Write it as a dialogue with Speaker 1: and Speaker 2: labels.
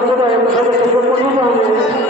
Speaker 1: তার পূর্ণ দর্শনা এত সদস্য পূর্ণ